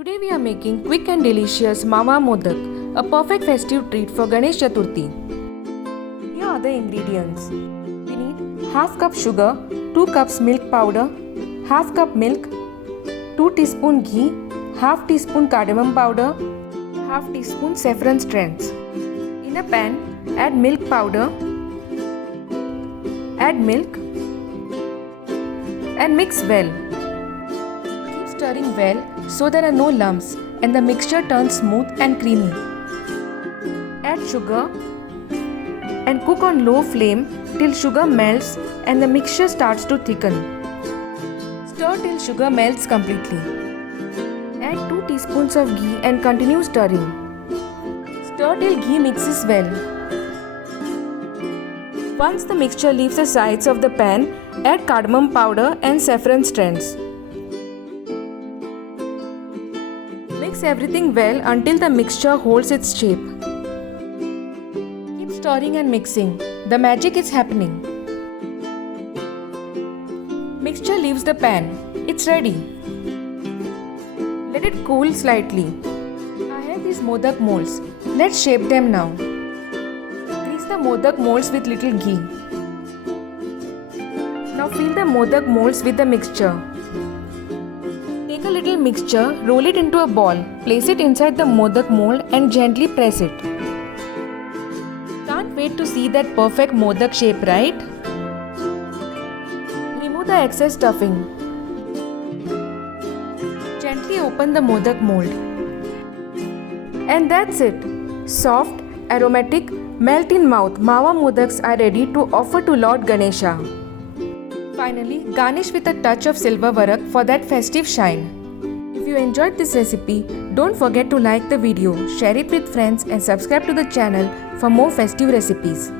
Today we are making quick and delicious Mava Modak, a perfect festive treat for Ganesh Chaturthi. Here are the ingredients. We need half cup sugar, 2 cups milk powder, half cup milk, 2 teaspoon ghee, half teaspoon cardamom powder, half teaspoon saffron strands. In a pan, add milk powder, add milk and mix well. Keep stirring well so there are no lumps and the mixture turns smooth and creamy. Add sugar and cook on low flame till sugar melts and the mixture starts to thicken. Stir till sugar melts completely. Add 2 teaspoons of ghee and continue stirring. Stir till ghee mixes well. Once the mixture leaves the sides of the pan, add cardamom powder and saffron strands. Mix everything well until the mixture holds its shape. Keep stirring and mixing. The magic is happening. Mixture leaves the pan. It's ready. Let it cool slightly. I have these modak molds. Let's shape them now. Grease the modak molds with little ghee. Now fill the modak molds with the mixture. Take a little mixture, roll it into a ball, place it inside the modak mold and gently press it. Can't wait to see that perfect modak shape, right? Remove the excess stuffing. Gently open the modak mold. And that's it. Soft, aromatic, melt in mouth Mava Modaks are ready to offer to Lord Ganesha. Finally, garnish with a touch of silver varak for that festive shine. If you enjoyed this recipe, don't forget to like the video, share it with friends and subscribe to the channel for more festive recipes.